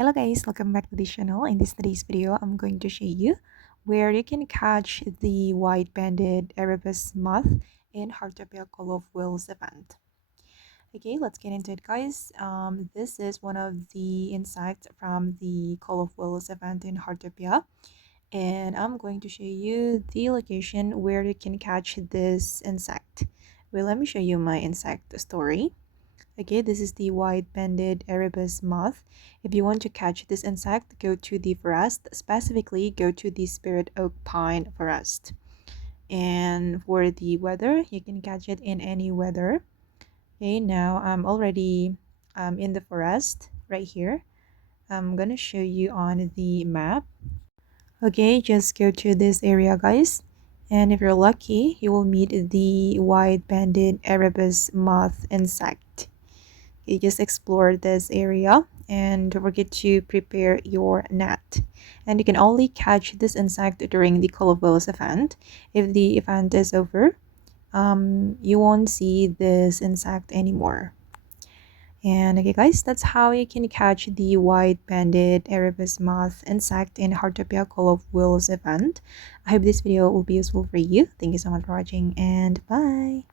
Hello guys, welcome back to the channel. In today's video, I'm going to show you where you can catch the white banded Erebus moth in Heartopia Call of Whales event. Okay, let's get into it guys. This is one of the insects from the Call of Whales event in Heartopia, and I'm going to show you the location where you can catch this insect. Well, let me show you my insect story. Okay, this is the white banded Erebus moth. If you want to catch this insect, go to the forest, specifically go to the spirit oak pine forest. And for the weather, you can catch it in any weather. Okay, now I'm already in the forest right here. I'm gonna show you on the map. Okay, just go to this area guys. And if you're lucky, you will meet the white banded Erebus moth insect. You just explore this area and don't forget to prepare your net. And you can only catch this insect during the Call of Whales event. If the event is over, you won't see this insect anymore. And okay guys, that's how you can catch the white banded Erebus moth insect in Heartopia Call of Whales event. I hope this video will be useful for you. Thank you so much for watching and bye.